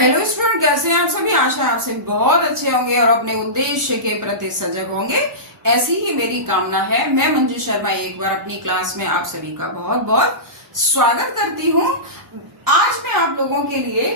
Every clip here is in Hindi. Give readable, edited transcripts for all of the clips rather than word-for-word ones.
हेलो स्टूडेंट, कैसे हैं आप सभी। आशा है आप सभी बहुत अच्छे होंगे और अपने उद्देश्य के प्रति सजग होंगे। ऐसी ही मेरी कामना है। मैं मंजू शर्मा एक बार अपनी क्लास में आप सभी का बहुत बहुत स्वागत करती हूँ। आज मैं आप लोगों के लिए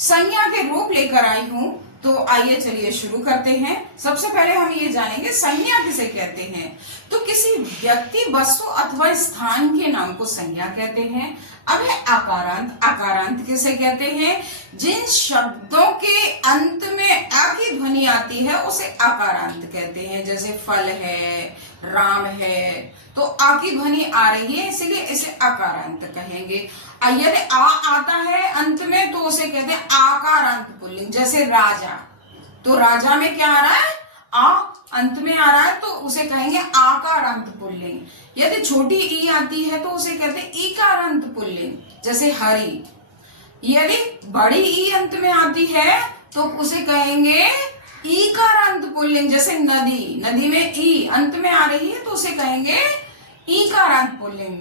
संज्ञा के रूप लेकर आई हूँ। तो आइए चलिए शुरू करते हैं। सबसे पहले हम ये जानेंगे संज्ञा किसे कहते हैं। तो किसी व्यक्ति, वस्तु अथवा स्थान के नाम को संज्ञा कहते हैं। अब है आकारांत। आकारांत किसे कहते हैं? जिन शब्दों के अंत में आ की ध्वनि आती है उसे आकारांत कहते हैं। जैसे फल है, राम है, तो आ की ध्वनि आ रही है इसलिए इसे आकारांत कहेंगे। यदि आ आता है अंत में तो उसे कहते हैं आकारांत पुल्लिंग। जैसे राजा, तो राजा में क्या आ रहा है? आ अंत में आ रहा है तो उसे कहेंगे आकारांत पुल्लिंग। यदि छोटी ई आती है तो उसे कहते हैं ईकारांत पुल्लिंग। जैसे हरि। यदि बड़ी ई अंत में आती है तो उसे कहेंगे ईकारांत पुल्लिंग। जैसे नदी, नदी में ई अंत में आ रही है तो उसे कहेंगे ईकारांत पुल्लिंग।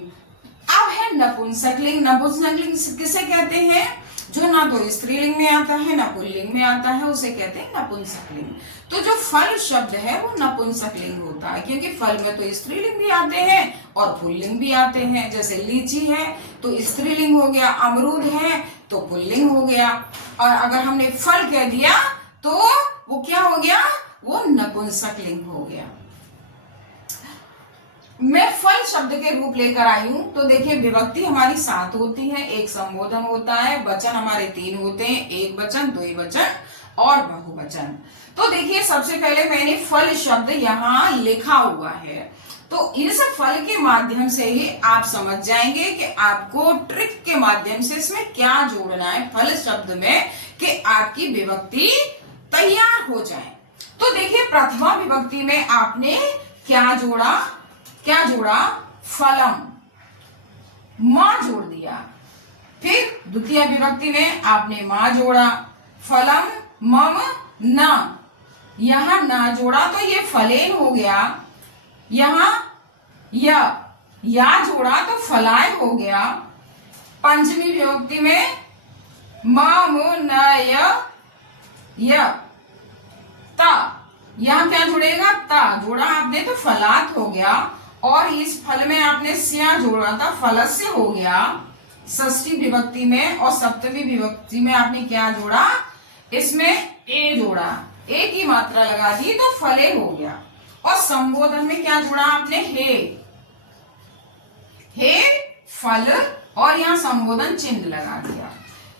अब है नपुंसकलिंग। नपुंसकलिंग किसे कहते हैं? जो ना तो स्त्रीलिंग में आता है ना पुल्लिंग में आता है उसे कहते हैं नपुंसकलिंग। तो जो फल शब्द है वो नपुंसकलिंग होता है, क्योंकि फल में तो स्त्रीलिंग भी आते हैं और पुल्लिंग भी आते हैं। जैसे लीची है तो स्त्रीलिंग हो गया, अमरूद है तो पुल्लिंग हो गया। और अगर हमने फल कह दिया तो वो क्या हो गया? वो नपुंसकलिंग हो गया। मैं फल शब्द के रूप लेकर आई हूं। तो देखिए, विभक्ति हमारी 7 होती है, एक संबोधन होता है, वचन हमारे 3 होते हैं, एक वचन, द्विवचन और बहुवचन। तो देखिए, सबसे पहले मैंने फल शब्द यहाँ लिखा हुआ है। तो इस फल के माध्यम से ही आप समझ जाएंगे कि आपको ट्रिक के माध्यम से इसमें क्या जोड़ना है फल शब्द में, कि आपकी विभक्ति तैयार हो जाए। तो देखिए, प्रथमा विभक्ति में आपने क्या जोड़ा? फलम, मां जोड़ दिया। फिर द्वितीय विभक्ति में आपने मां जोड़ा, फलम मम न, यहां ना जोड़ा तो ये फलेन हो गया। यहां या जोड़ा तो फलाय हो गया। पंचमी विभक्ति में मम न य ता, यहां क्या जुड़ेगा? ता जोड़ा आपने तो फलात हो गया। और इस फल में आपने स्या जोड़ा था, फलस्य हो गया षष्ठी विभक्ति में। और सप्तमी विभक्ति में आपने क्या जोड़ा? इसमें ए जोड़ा, ए की मात्रा लगा दी तो फले हो गया। और संबोधन में क्या जोड़ा आपने? हे फल, और यहाँ संबोधन चिन्ह लगा दिया।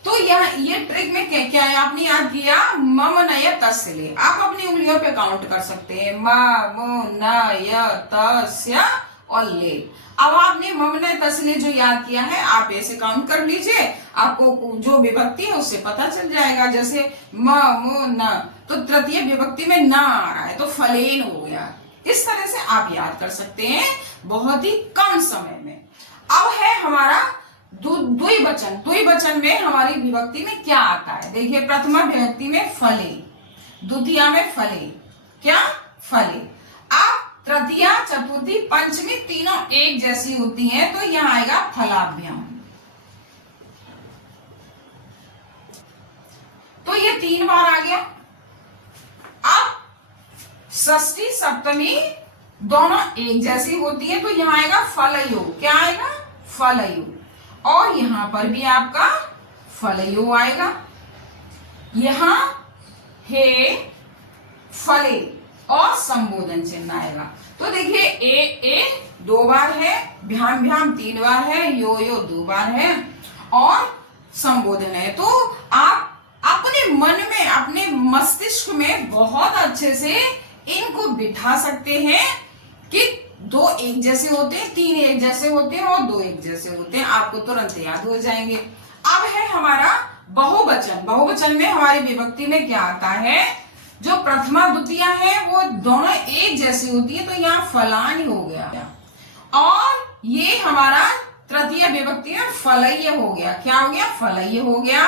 तो ये ट्रिक में क्या है आपने याद किया? मम नय तस्य। आप अपनी उंगलियों पे काउंट कर सकते हैं, म म नय तस्य और ले। अब आपने मम नय तस्य जो याद किया है आप ऐसे काउंट कर लीजिए, आपको जो विभक्ति है उससे पता चल जाएगा। जैसे म म न, तो तृतीय विभक्ति में न आ रहा है तो फलेन हो गया। इस तरह से आप याद कर सकते हैं बहुत ही कम समय में। अब है हमारा द्विवचन। द्विवचन में हमारी विभक्ति में क्या आता है? देखिए, प्रथमा विभक्ति में फले, द्वितीय में फले, क्या? फले। अब तृतीया, चतुर्थी, पंचमी तीनों एक जैसी होती हैं तो यहां आएगा फलाभ्याम। तो ये 3 बार आ गया। अब षष्ठी सप्तमी दोनों एक जैसी होती है तो यहां आएगा फलयो। क्या आएगा? फलयो। और यहां पर भी आपका फलयो आएगा। यहां हे फले और संबोधन चिन्ह आएगा। तो देखिए, ए 2 बार है, भ्याम 3 बार है, यो 2 बार है और संबोधन है। तो आप अपने मन में, अपने मस्तिष्क में बहुत अच्छे से इनको बिठा सकते हैं कि 2 एक जैसे होते हैं, 3 एक जैसे होते हैं और 2 एक जैसे होते हैं। आपको तुरंत याद हो जाएंगे। अब है हमारा बहुवचन। बहुवचन में हमारी विभक्ति में क्या आता है? जो प्रथमा द्वितीय है वो दोनों एक जैसी होती है तो यहाँ फलान हो गया। और ये हमारा तृतीय विभक्ति में फलय हो गया। क्या हो गया? फलय हो गया।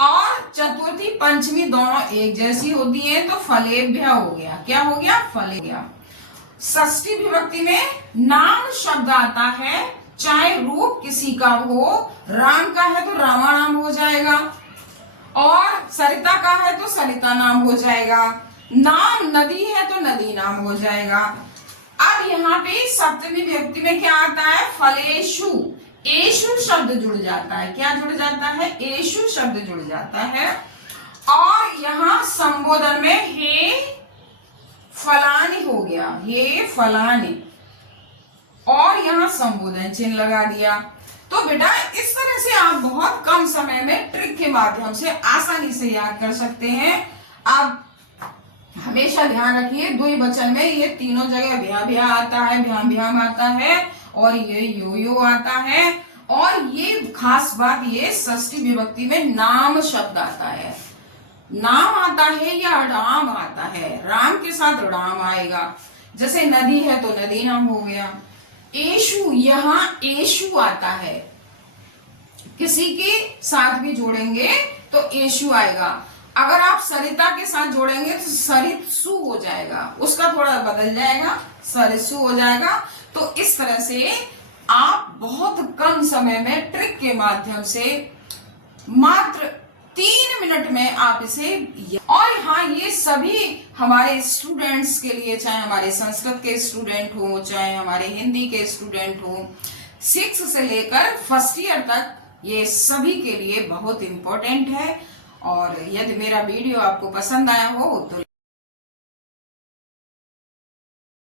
और चतुर्थी पंचमी दोनों एक जैसी होती है तो फलेभ्य हो गया। क्या हो गया? फले गया। षष्ठी विभक्ति में नाम शब्द आता है, चाहे रूप किसी का हो, राम का है तो रामा नाम हो जाएगा। और सरिता का है तो सरिता नाम हो जाएगा, नाम नदी है तो नदी नाम हो जाएगा। अब यहाँ पे सप्तमी विभक्ति में क्या आता है, फलेषु, एषु शब्द जुड़ जाता है। क्या जुड़ जाता है, एषु शब्द जुड़ जाता है। और यहाँ संबोधन में हे फलानी हो गया, हे फलानी, और यहाँ संबोधन चिन्ह लगा दिया। तो बेटा इस तरह से आप बहुत कम समय में ट्रिक के माध्यम से आसानी से याद कर सकते हैं। आप हमेशा ध्यान रखिए द्विवचन में ये तीनों जगह भ्या भ्या आता है, भ्याम भ्याम आता है, और ये यो यो आता है। और ये खास बात, ये षष्ठी विभक्ति में नाम शब्द आता है। नाम आता है या राम आता है, राम के साथ राम आएगा। जैसे नदी है तो नदी नाम हो गया। एषु, यहाँ एषु आता है, किसी के साथ भी जोड़ेंगे तो एषु आएगा। अगर आप सरिता के साथ जोड़ेंगे तो सरित्सु हो जाएगा, उसका थोड़ा बदल जाएगा, सरित्सु हो जाएगा। तो इस तरह से आप बहुत कम समय में ट्रिक के माध्यम से मात्र 3 मिनट में आप इसे, और हाँ ये सभी हमारे स्टूडेंट्स के लिए, चाहे हमारे संस्कृत के स्टूडेंट हो, चाहे हमारे हिंदी के स्टूडेंट हो, 6 से लेकर फर्स्ट ईयर तक, ये सभी के लिए बहुत इंपॉर्टेंट है। और यदि मेरा वीडियो आपको पसंद आया हो तो